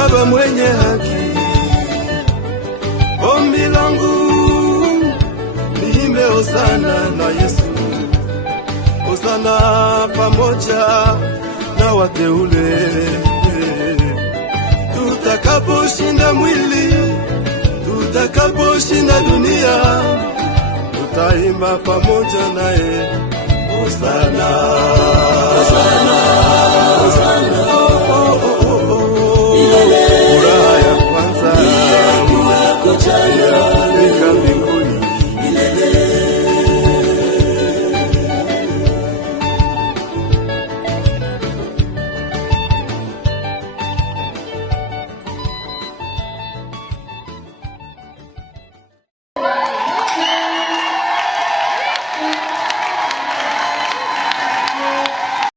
Baba mwenye haki. Ombi langu niimbe hosana na Yesu, hosana pamoja na wateule. Tutakaposhinda mwili, tutakaposhinda dunia, tutaimba pamoja naye hosana, hosana, hosana.